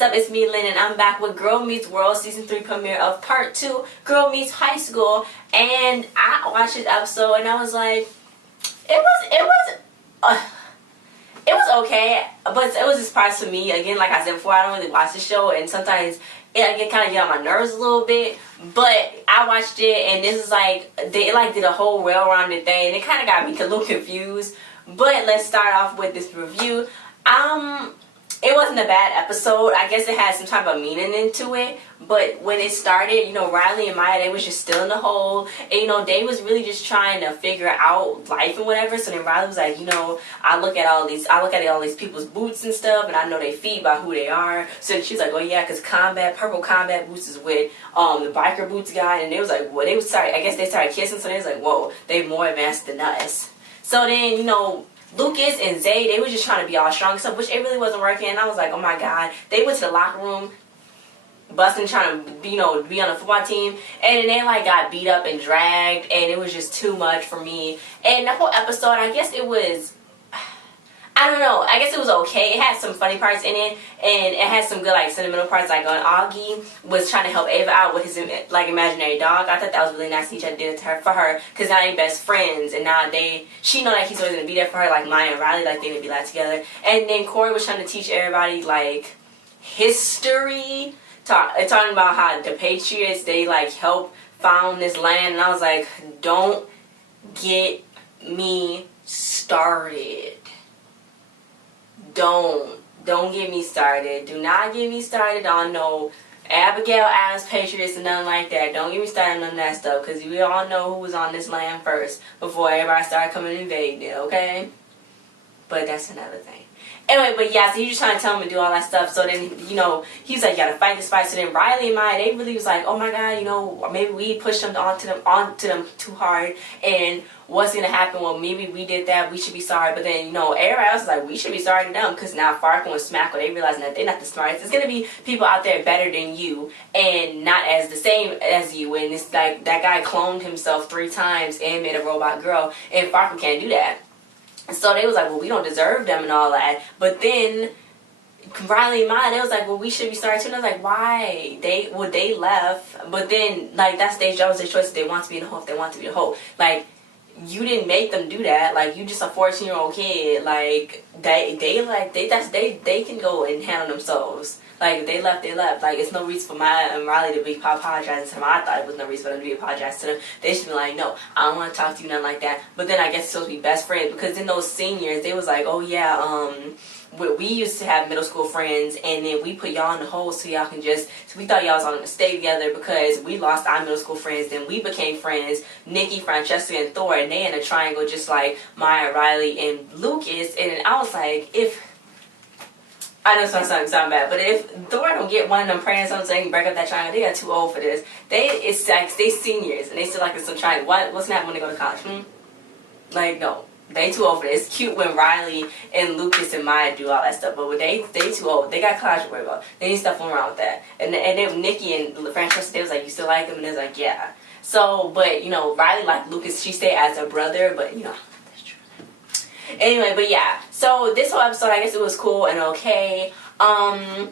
what's up? It's me, Lynn, and I'm back with Girl Meets World Season 3 premiere of Part 2, Girl Meets High School. And I watched this episode and I was like, it was okay, but it was a surprise for me. Again, like I said before, I don't really watch the show, and sometimes it kind of get on my nerves a little bit. But I watched it, and this is like they did a whole well-rounded thing, and it kind of got me a little confused. But let's start off with this review. It wasn't a bad episode. I guess it had some type of meaning into it. But when it started, you know, Riley and Maya, they was just still in the hole. And, you know, they was really just trying to figure out life and whatever. So then Riley was like, you know, I look at all these people's boots and stuff, and I know their feet by who they are. So then she's like, oh yeah, because purple combat boots is with the biker boots guy. And they was like, well, I guess they started kissing. So they was like, whoa, they more advanced than us. So then, you know, Lucas and Zay, they were just trying to be all strong and stuff, which it really wasn't working. And I was like, oh my god. They went to the locker room, busting, trying to, you know, be on the football team. And then they, like, got beat up and dragged. And it was just too much for me. And the whole episode, I guess it was, I don't know. I guess it was okay. It had some funny parts in it. And it had some good, like, sentimental parts. Like, when Augie was trying to help Ava out with his, like, imaginary dog. I thought that was really nice. Each other did it for her. Because now they're best friends. And now she know that he's always going to be there for her. Like, Maya and Riley, like, they're going to be like together. And then Corey was trying to teach everybody, like, history. Talking about how the Patriots, they, like, helped found this land. And I was like, don't get me started. Don't get me started. Do not get me started on no Abigail Adams Patriots and nothing like that. Don't get me started on none of that stuff, because we all know who was on this land first before everybody started coming and invading it, okay? But that's another thing. Anyway, but yeah, so he was trying to tell him to do all that stuff. So then, you know, he was like, you gotta fight this fight. So then Riley and Maya, they really was like, oh my god, you know, maybe we pushed them onto them too hard. And what's gonna happen? Well, maybe we did that. We should be sorry. But then, you know, everybody else is like, we should be sorry to them, because now Farkle and Smackle, they realizing that they're not the smartest. There's gonna be people out there better than you and not as the same as you. And it's like that guy cloned himself 3 times and made a robot girl, and Farkle can't do that. So they was like, well, we don't deserve them and all that. But then Riley and Maya, they was like, well, we should be sorry too. And I was like, why? They left. But then, like, that's their job, their choice. If they want to be in the hole, if they want to be in the hole. Like, you didn't make them do that. Like, you just a 14-year-old kid. Like, they can go and handle themselves. Like, they left, they left. Like, it's no reason for Maya and Riley to be apologizing to them. I thought it was no reason for them to be apologizing to them. They should be like, no, I don't want to talk to you, nothing like that. But then I guess it's supposed to be best friends, because then those seniors, they was like, oh yeah, we used to have middle school friends, and then we put y'all in the hole so y'all can just, so we thought y'all was all going to stay together because we lost our middle school friends. Then we became friends, Nikki, Francesca, and Thor, and they in a triangle just like Maya, Riley, and Lucas. And I was like, I know it's sound bad, but if Thor don't get one of them praying something so they can break up that triangle, they are too old for this. It's like, they seniors, and they still like this little triangle. What's gonna happen when they go to college? Like, no. They too old for this. It's cute when Riley and Lucas and Maya do all that stuff, but when they too old. They got college to worry about. They need to stop fooling around with that. And then Nikki and Francesca, they was like, you still like him? And they was like, yeah. So, but, you know, Riley liked Lucas. She stayed as a brother, but, you know, that's true. Anyway, but yeah. So, this whole episode, I guess it was cool and okay. I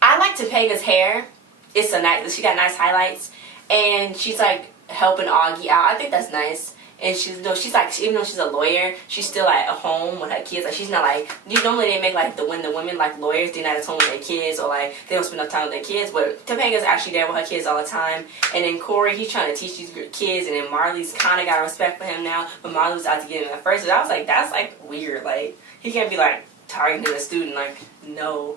like Topega's hair. It's so nice. She got nice highlights. And she's, like, helping Augie out. I think that's nice. And she's like, even though she's a lawyer, she's still like at home with her kids. Like, she's not like, normally they make like the women like lawyers, they're not at home with their kids, or like they don't spend enough time with their kids. But Topega's actually there with her kids all the time. And then Corey, he's trying to teach these kids, and then Marley's kind of got respect for him now, but Marley was out to get him at first. And I was like, that's like weird. Like, he can't be like targeting a student. Like, no.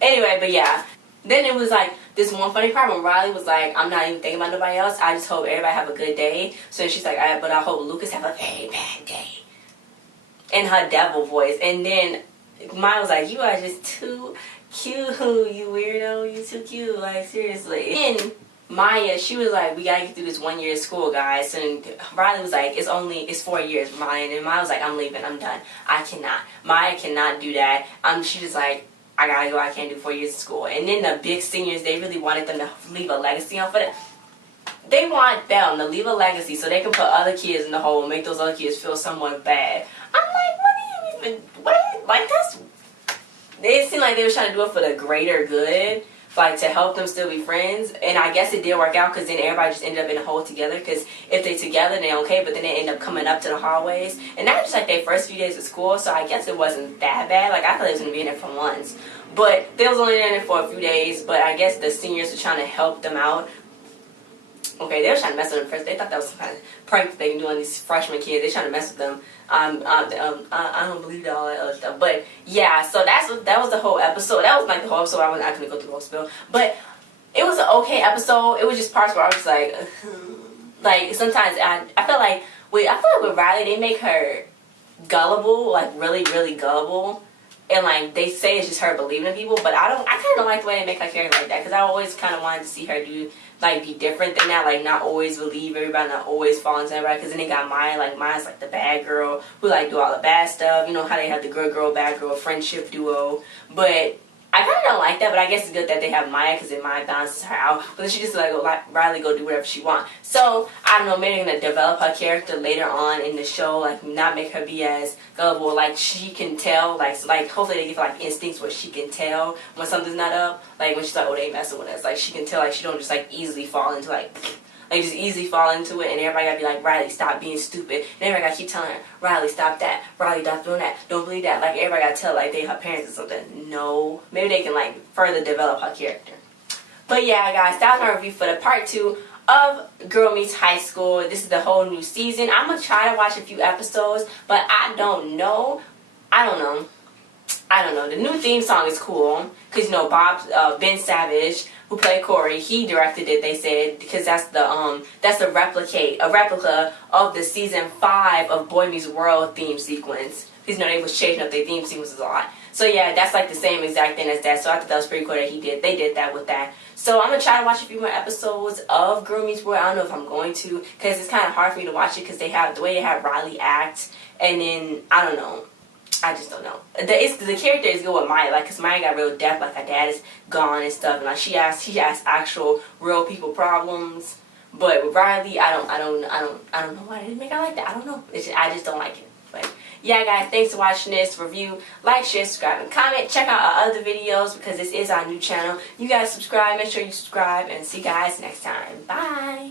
Anyway, but yeah. Then it was like this one funny part when Riley was like, I'm not even thinking about nobody else. I just hope everybody have a good day. So she's like, but I hope Lucas have a very bad day. In her devil voice. And then Maya was like, you are just too cute, you weirdo. You too cute. Like, seriously. And Maya, she was like, we gotta get through this 1 year of school, guys. And Riley was like, it's 4 years, Maya. And Maya was like, I'm leaving. I'm done. I cannot. Maya cannot do that. She just like, I gotta go, I can't do 4 years of school. And then the big seniors, they really wanted them to leave a legacy on for it. They want them to leave a legacy so they can put other kids in the hole and make those other kids feel somewhat bad. I'm like, what do you even, like, that's It seemed like they were trying to do it for the greater good, like to help them still be friends. And I guess it did work out because then everybody just ended up in a hole together. Because if they together, they okay, but then they end up coming up to the hallways. And that was just like their first few days of school, so I guess it wasn't that bad. Like I thought they was gonna be in there for months, but they was only in there for a few days. But I guess the seniors were trying to help them out. Okay, they were trying to mess with them first. They thought that was some kind of prank they can do on these freshman kids. They trying to mess with them. I don't believe all that other stuff. But yeah, so that was the whole episode. That was like the whole episode. I couldn't go through the whole spill. But it was an okay episode. It was just parts where I was like sometimes I feel like with Riley, they make her gullible, like really, really gullible. And like they say it's just her believing in people, but I kind of don't like the way they make her character like that, because I always kind of wanted to see her do like be different than that, like not always believe everybody, not always fall into everybody. Because then they got Maya, like Maya's like the bad girl who like do all the bad stuff. You know how they have the good girl, bad girl friendship duo, but I kind of don't like that, but I guess it's good that they have Maya, because then Maya balances her out. But then she just like Riley go do whatever she wants. So I don't know, maybe they're gonna develop her character later on in the show, like not make her be as gullible. Like she can tell, like hopefully they give her like instincts where she can tell when something's not up. Like when she's like, oh, they messing with us. Like she can tell, like she don't just like easily fall into like just easily fall into it, and everybody gotta be like, Riley, stop being stupid. And everybody gotta keep telling her, Riley, stop that. Riley, stop doing that. Don't believe that. Like everybody gotta tell like they her parents or something. No. Maybe they can like further develop her character. But yeah, guys, that was my review for the part 2 of Girl Meets High School. This is the whole new season. I'm gonna try to watch a few episodes, but I don't know. The new theme song is cool because you know Ben Savage, who played Corey, he directed it. They said because that's a replica of the season 5 of Boy Meets World theme sequence. Because you know they was changing up their theme sequences a lot. So yeah, that's like the same exact thing as that. So I thought that was pretty cool that they did that with that. So I'm gonna try to watch a few more episodes of Girl Meets World. I don't know if I'm going to, because it's kind of hard for me to watch it because they have the way they have Riley act, and then I don't know. I just don't know. The character is good with Maya, like, cause Maya got real depth, like her dad is gone and stuff, and like she has actual real people problems. But with Riley, I don't know why they didn't make her like that. I don't know. I just don't like it. But yeah, guys, thanks for watching this review. Like, share, subscribe, and comment. Check out our other videos because this is our new channel. You guys subscribe. Make sure you subscribe, and see you guys next time. Bye.